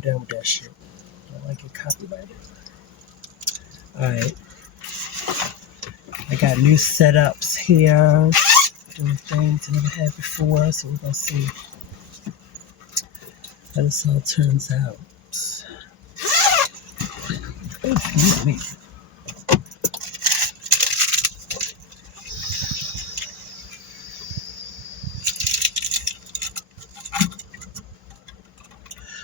done with that shit. I don't want to get copyrighted. Alright. I got new setups here. Doing things I never had before. So we're going to see how this all turns out. Oh, excuse me.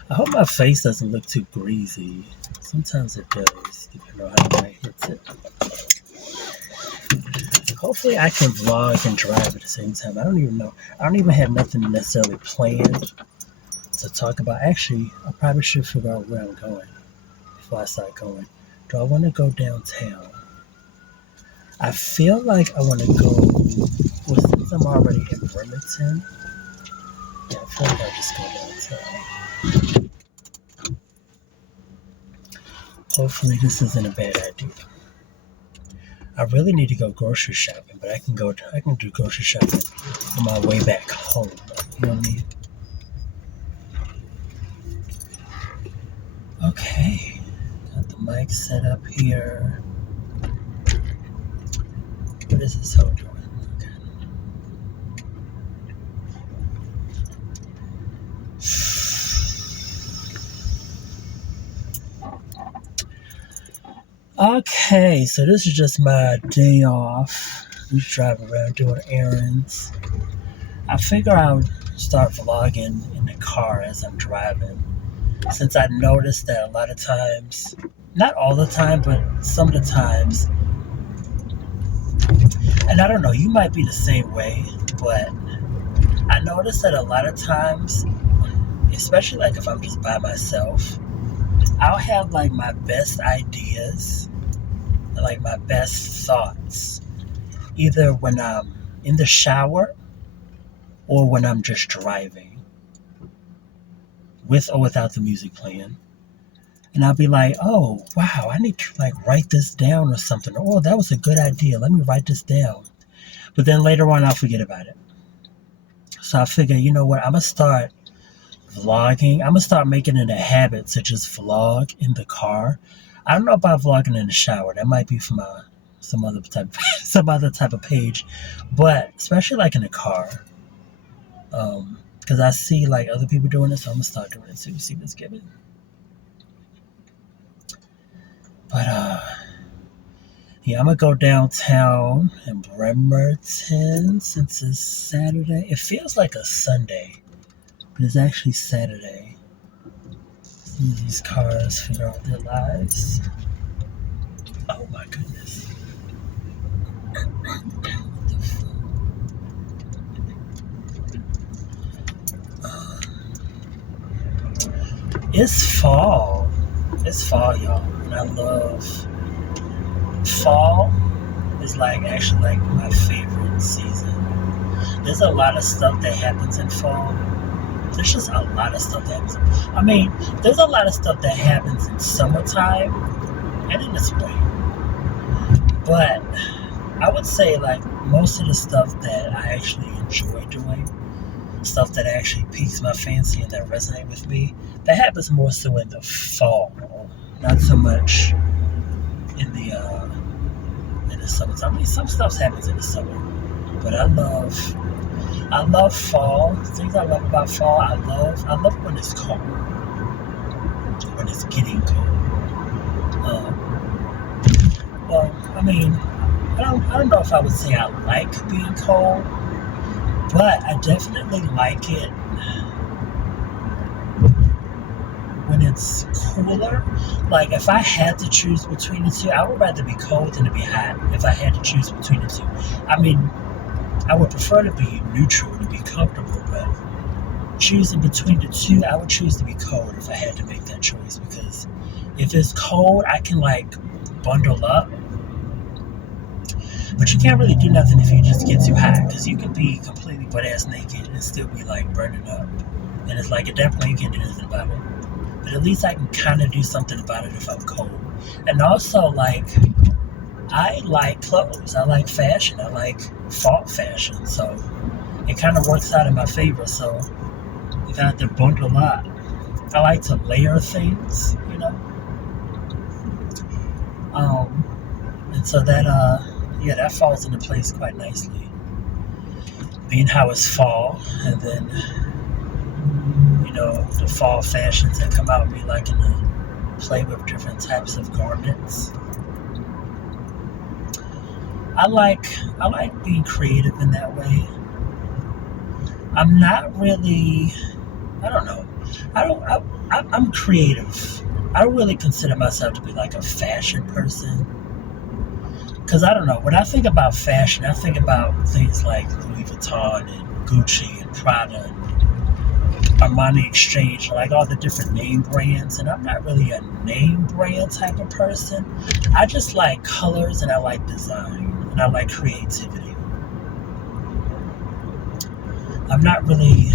I hope my face doesn't look too greasy. Sometimes it does, depending on how the light hits it. Hopefully I can vlog and drive at the same time. I don't even know. I don't even have nothing necessarily planned to talk about. Actually, I probably should figure out where I'm going before I start going. Do I want to go downtown? I feel like I want to go, well, since I'm already in Bremerton, yeah, I feel like I'll just go downtown. Hopefully this isn't a bad idea. I really need to go grocery shopping, but I can do grocery shopping on my way back home. You know what I mean? Okay. Got the mic set up here. What is this hoe doing? Okay, so this is just my day off. We drive around doing errands. I figure I'll start vlogging in the car as I'm driving. Since I noticed that a lot of times, not all the time, but some of the times, and I don't know, you might be the same way, but I noticed that a lot of times, especially like if I'm just by myself, I'll have like my best ideas, like my best thoughts, either when I'm in the shower or when I'm just driving, with or without the music playing. And I'll be like, oh, wow, I need to like write this down or something. Oh, that was a good idea. Let me write this down. But then later on, I'll forget about it. So I figure, you know what? I'm going to start vlogging. I'm going to start making it a habit to just vlog in the car. I don't know about vlogging in the shower. That might be from some other type of page. But especially like in the car. Because I see like other people doing it. So I'm going to start doing it too. See what's given. But, yeah, I'm going to go downtown in Bremerton since it's Saturday. It feels like a Sunday, but it's actually Saturday. See these cars figure out their lives. Oh, my goodness. It's fall. It's fall, y'all. And I love fall. Is like actually like my favorite season. There's a lot of stuff that happens in fall. There's just a lot of stuff that happens. I mean, there's a lot of stuff that happens in summertime and in the spring. But I would say like most of the stuff that I actually enjoy doing, stuff that actually piques my fancy and that resonate with me, that happens more so in the fall, not so much in the summertime. I mean, some stuff happens in the summer, but I love fall. Things I love about fall, I love when it's cold, when it's getting cold. Well, I mean, I don't know if I would say I like being cold, but I definitely like it when it's cooler. Like if I had to choose between the two, I would rather be cold than to be hot. If I had to choose between the two, I mean, I would prefer to be neutral, to be comfortable, but choosing between the two, I would choose to be cold if I had to make that choice, because if it's cold, I can like bundle up, but you can't really do nothing if you just get too hot, because you can be completely butt-ass naked and still be like burning up, and it's like at that point you can't do anything about it. But at least I can kind of do something about it if I'm cold. And also, like, I like clothes. I like fashion. I like fall fashion. So it kind of works out in my favor. So if I have to bundle up, I like to layer things, Um, and so that yeah, that falls into place quite nicely. Being how it's fall, and then the fall fashions that come out, me liking to play with different types of garments. I like being creative in that way. I'm not really. I don't know. I don't. I'm creative. I don't really consider myself to be like a fashion person because I don't know. When I think about fashion, I think about things like Louis Vuitton and Gucci and Prada, Armani Exchange, like all the different name brands. And I'm not really a name brand type of person. I just like colors and I like design and I like creativity. I'm not really.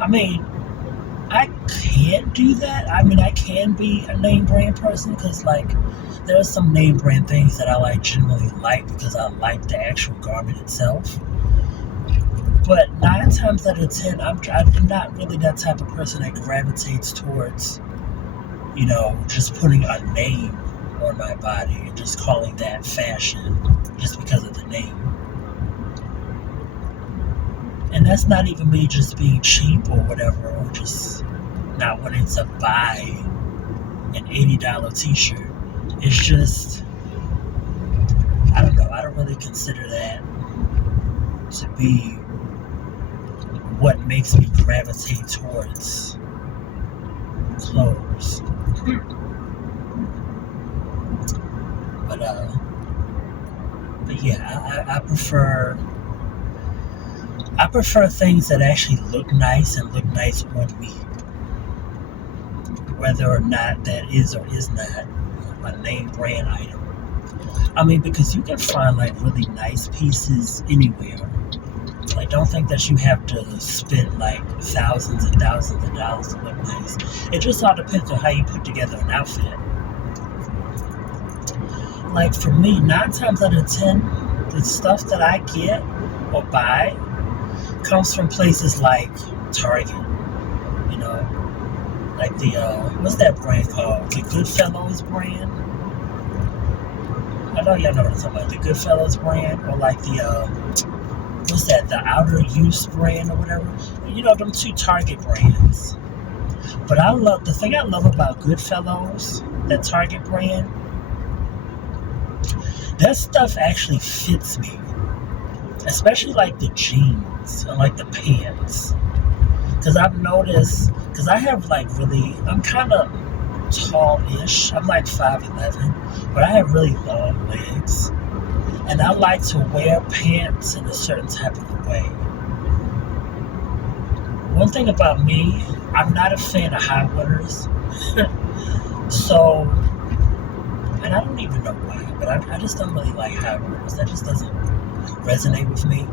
I mean, I can't do that. I mean, I can be a name brand person because, like, there are some name brand things that I like generally like because I like the actual garment itself. But 9 times out of 10, I'm not really that type of person that gravitates towards, just putting a name on my body and just calling that fashion just because of the name. And that's not even me just being cheap or whatever, or just not wanting to buy an $80 t-shirt. It's just, I don't know, I don't really consider that to be what makes me gravitate towards clothes. But yeah, I prefer things that actually look nice and look nice on me, whether or not that is or is not a name brand item. I mean, because you can find like really nice pieces anywhere. Like, don't think that you have to spend like thousands and thousands of dollars to look nice. It just all depends on how you put together an outfit. Like for me, 9 times out of 10, the stuff that I get or buy comes from places like Target. You know, like the what's that brand called? The Goodfellows brand. I know y'all know what I'm talking about. The Goodfellas brand, or like the what's that? The Outer Use brand or whatever. Them two Target brands. But the thing I love about Goodfellas, that Target brand, that stuff actually fits me, especially like the jeans and like the pants. Because I've noticed, because I have like really, I'm kind of tall-ish. I'm like 5'11", but I have really long legs. And I like to wear pants in a certain type of way. One thing about me, I'm not a fan of high waters. So, and I don't even know why, but I just don't really like high waters. That just doesn't resonate with me.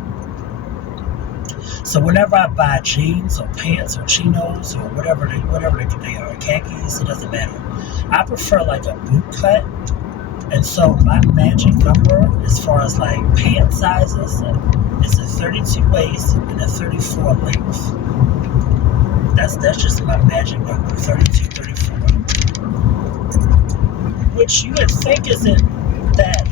So whenever I buy jeans or pants or chinos or whatever they are, khakis, it doesn't matter. I prefer like a boot cut. And so my magic number as far as like pant sizes is a 32 waist and a 34 length. That's just my magic number, 32, 34. Which you would think isn't that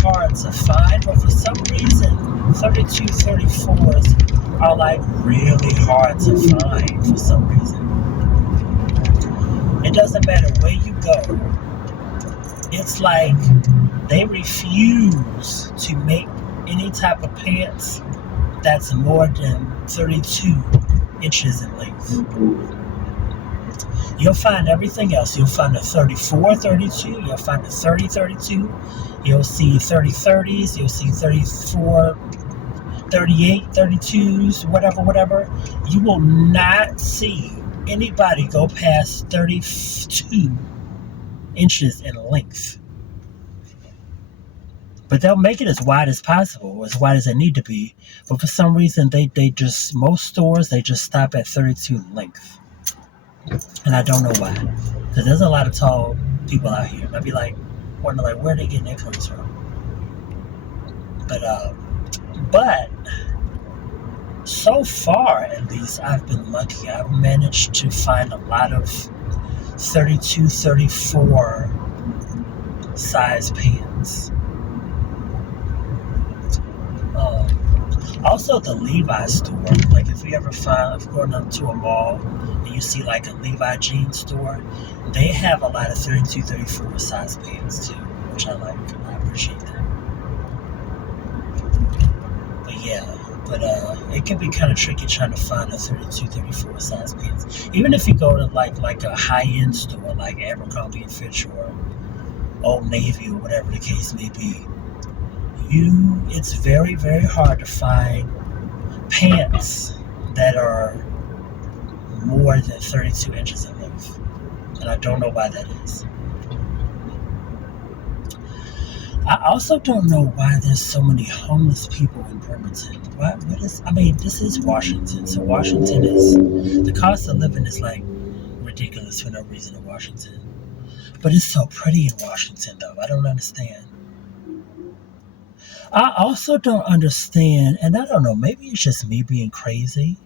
hard to find, but for some reason 32, 34s are like really hard to find for some reason. It doesn't matter where you go. It's like they refuse to make any type of pants that's more than 32 inches in length. You'll find everything else. You'll find a 34, 32. You'll find a 30, 32. You'll see 30, 30s. You'll see 34, 38, 32s, whatever. You will not see anybody go past 32 inches in length. But they'll make it as wide as possible, as wide as it need to be. But for some reason, most stores, they just stop at 32 length. And I don't know why. Because there's a lot of tall people out here. And I'd be like, wondering like, where are they getting their clothes from? But so far, at least, I've been lucky. I've managed to find a lot of 32, 34 size pants. Also, the Levi store. Like, if you ever if you're going up to a mall and you see like a Levi jeans store, they have a lot of 32, 34 size pants too, which I like. I appreciate that. But yeah, it can be kind of tricky trying to find a 32, 34 size pants. Even if you go to like a high end store like Abercrombie and Fitch or Old Navy or whatever the case may be, it's very, very hard to find pants that are more than 32 inches in length. And I don't know why that is. I also don't know why there's so many homeless people in Bremerton. This is Washington. So Washington the cost of living is like ridiculous for no reason in Washington. But it's so pretty in Washington though. I don't understand. I also don't understand, and I don't know, maybe it's just me being crazy,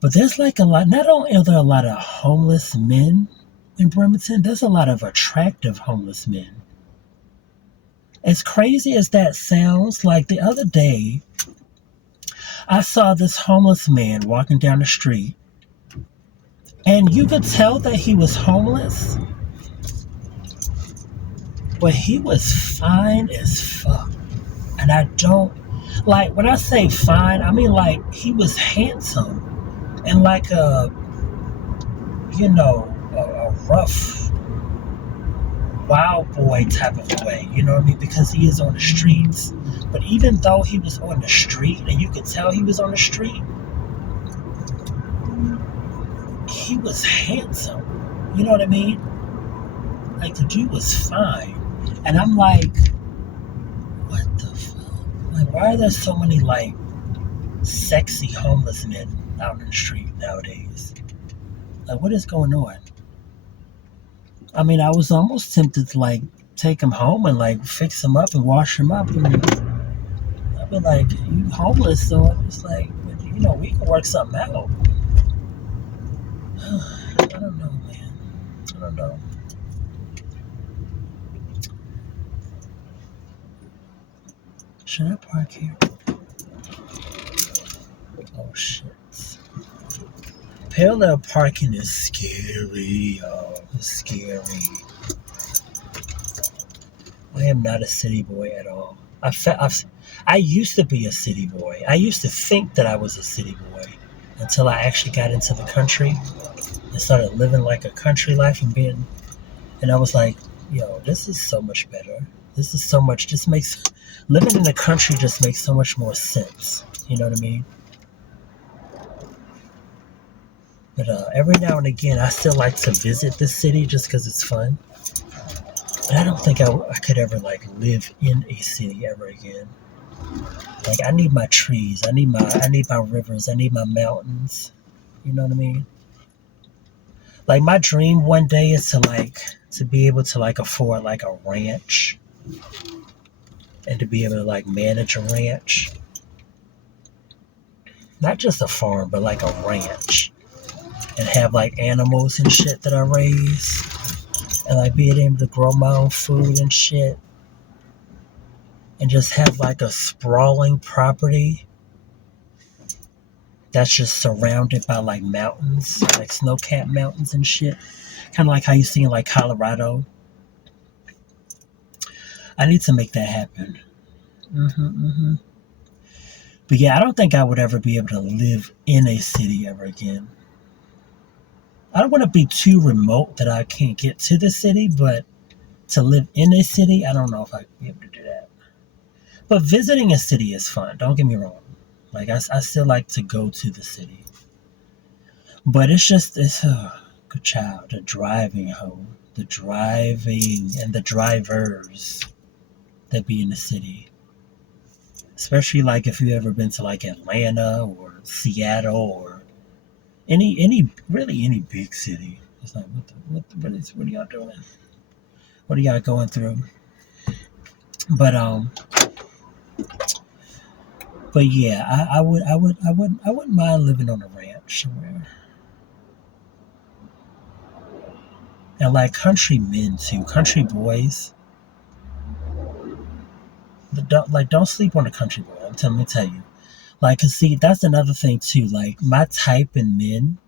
but there's like a lot, not only are there a lot of homeless men in Bremerton, there's a lot of attractive homeless men. As crazy as that sounds, like the other day, I saw this homeless man walking down the street, and you could tell that he was homeless, but he was fine as fuck. And I don't, like, when I say fine, I mean like he was handsome in like a rough wild boy type of a way, you know what I mean? Because he is on the streets. But even though he was on the street, and you could tell he was on the street, he was handsome. You know what I mean? Like, the dude was fine. And I'm like, what the fuck? Like, why are there so many, like, sexy homeless men out in the street nowadays? Like, what is going on? I mean, I was almost tempted to, like, take him home and, like, fix him up and wash him up. And I'd be like, you homeless, so I'm just like, we can work something out. I don't know, man. I don't know. Should I park here? Oh, shit. Parallel parking is scary, y'all. It's scary. I am not a city boy at all. I used to be a city boy. I used to think that I was a city boy until I actually got into the country and started living like a country life and I was like, yo, this is so much better. This is so much, living in the country just makes so much more sense. You know what I mean? But every now and again, I still like to visit the city just because it's fun. But I don't think I could ever, like, live in a city ever again. Like, I need my trees. I need my rivers. I need my mountains. You know what I mean? Like, my dream one day is to be able to, like, afford, like, a ranch. And to be able to, like, manage a ranch. Not just a farm, but, like, a ranch. And have, like, animals and shit that I raise. And, like, being able to grow my own food and shit. And just have, like, a sprawling property that's just surrounded by, like, mountains. Like, snow-capped mountains and shit. Kind of like how you see in, like, Colorado. I need to make that happen. But, yeah, I don't think I would ever be able to live in a city ever again. I don't want to be too remote that I can't get to the city, but to live in a city, I don't know if I'd be able to do that. But visiting a city is fun, don't get me wrong. Like, I still like to go to the city. But good child, the driving home. The driving and the drivers that be in the city. Especially, like, if you've ever been to, like, Atlanta or Seattle or any big city. It's like, what are y'all doing? What are y'all going through? But But yeah, I wouldn't mind living on a ranch somewhere. And like country men too, country boys. But don't sleep on a country boy. Let me tell you. Like, 'cause see, that's another thing too. Like my type in men,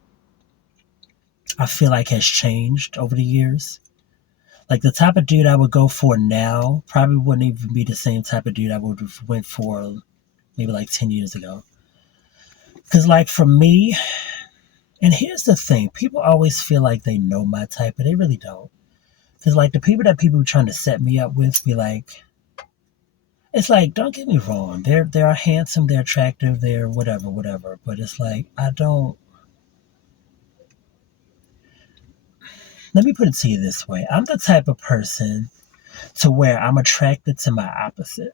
I feel like has changed over the years. Like the type of dude I would go for now probably wouldn't even be the same type of dude I would have went for maybe like 10 years ago. Cause like for me, and here's the thing, people always feel like they know my type, but they really don't. Cause like the people are trying to set me up with be like, it's like, don't get me wrong, they're handsome, they're attractive, they're whatever, whatever. But it's like I don't. Let me put it to you this way: I'm the type of person to where I'm attracted to my opposite.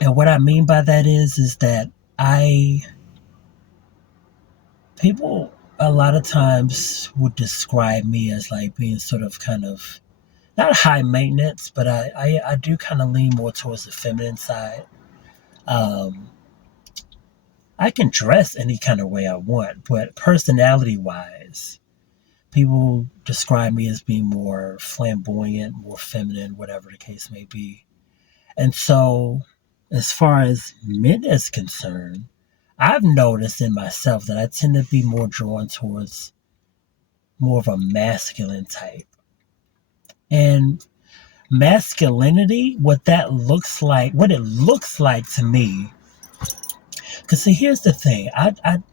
And what I mean by that is that I people a lot of times would describe me as like being sort of kind of not high maintenance, but I do kind of lean more towards the feminine side. Um, I can dress any kind of way I want, but personality wise, people describe me as being more flamboyant, more feminine, whatever the case may be. And so, as far as men is concerned, I've noticed in myself that I tend to be more drawn towards more of a masculine type. And masculinity, what it looks like to me, because see, here's the thing, I'm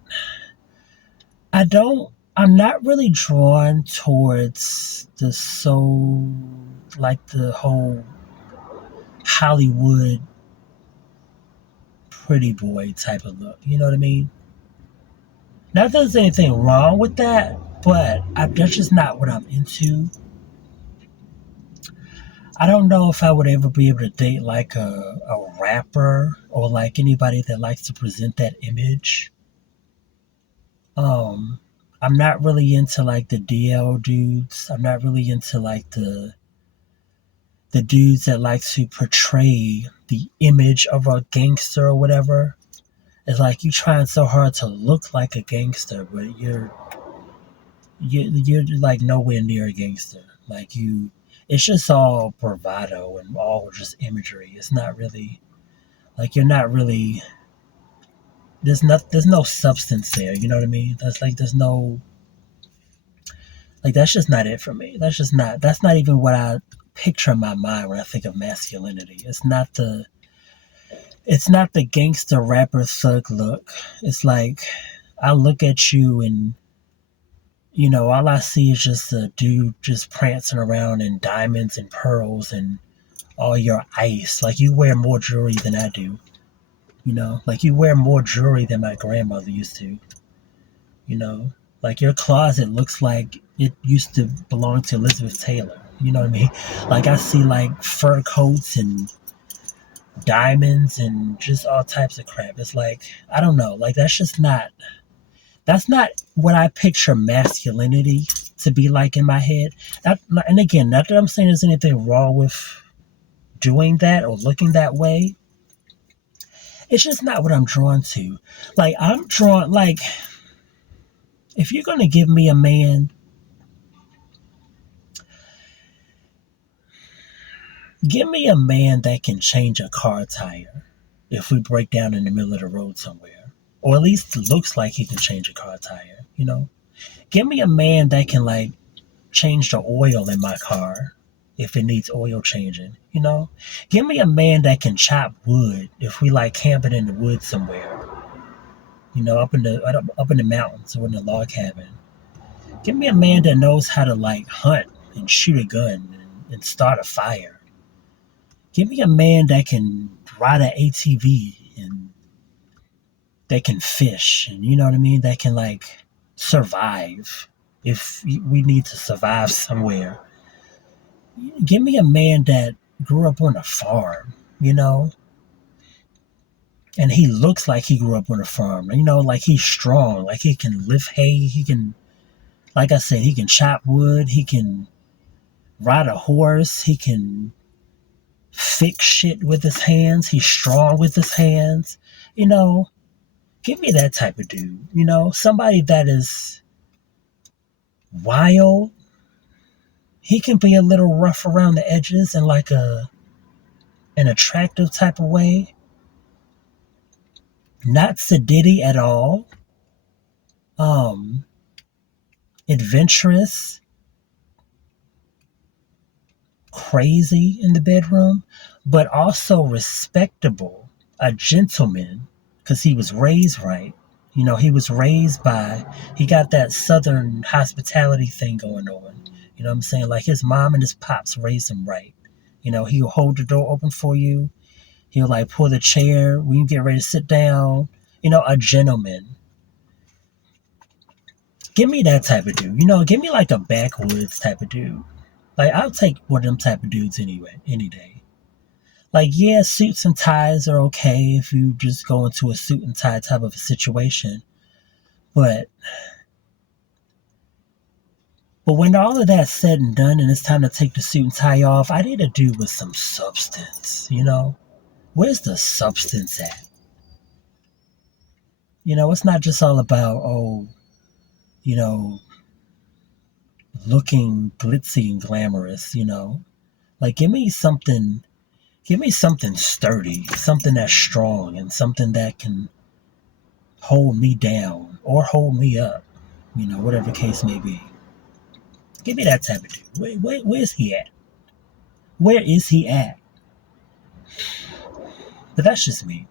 not really drawn towards like the whole Hollywood pretty boy type of look. You know what I mean? Not that there's anything wrong with that, but that's just not what I'm into. I don't know if I would ever be able to date like a rapper or like anybody that likes to present that image. Um, I'm not really into like the DL dudes. I'm not really into like the dudes that like to portray the image of a gangster or whatever. It's like you trying so hard to look like a gangster, but you're like nowhere near a gangster. Like it's just all bravado and all just imagery. It's not really like you're not really. There's no substance there. You know what I mean? There's no like that's just not it for me. That's not even what I picture in my mind when I think of masculinity. It's not the gangster rapper thug look. It's like I look at you and all I see is just a dude just prancing around in diamonds and pearls and all your ice. Like you wear more jewelry than I do. Like you wear more jewelry than my grandmother used to. You know, like your closet looks like it used to belong to Elizabeth Taylor. You know what I mean? Like I see like fur coats and diamonds and just all types of crap. It's like I don't know. Like that's not what I picture masculinity to be like in my head. And again, not that I'm saying there's anything wrong with doing that or looking that way. It's just not what I'm drawn to. Like I'm drawn like if you're gonna give me a man, give me a man that can change a car tire if we break down in the middle of the road somewhere. Or at least looks like he can change a car tire. Give me a man that can like change the oil in my car if it needs oil changing. Give me a man that can chop wood if we like camping in the woods somewhere. Up in the mountains or in the log cabin. Give me a man that knows how to like hunt and shoot a gun and start a fire. Give me a man that can ride an ATV and that can fish and you know what I mean? That can like survive if we need to survive somewhere. Give me a man that grew up on a farm, and he looks like he grew up on a farm, like he's strong, like he can lift hay, he can, like I said, he can chop wood, he can ride a horse, he can fix shit with his hands. He's strong with his hands. You know, give me that type of dude. You know, somebody that is wild. He can be a little rough around the edges in like an attractive type of way. Not sedity at all. Um, Adventurous, crazy in the bedroom, but also respectable, a gentleman, because he was raised right. You know, he got that southern hospitality thing going on. You know what I'm saying? Like his mom and his pops raised him right. You know, he'll hold the door open for you. He'll like pull the chair when you get ready to sit down. You know, a gentleman. Give me that type of dude. You know, give me like a backwoods type of dude. Like I'll take one of them type of dudes anyway, any day. Like yeah, suits and ties are okay if you just go into a suit and tie type of a situation. But when all of that's said and done and it's time to take the suit and tie off, I need a dude with some substance, you know? Where's the substance at? You know, it's not just all about, oh, you know, looking glitzy and glamorous, you know? Like give me something sturdy, something that's strong and something that can hold me down or hold me up, you know, whatever the case may be. Give me that type of dude. Where's he at? Where is he at? But that's just me.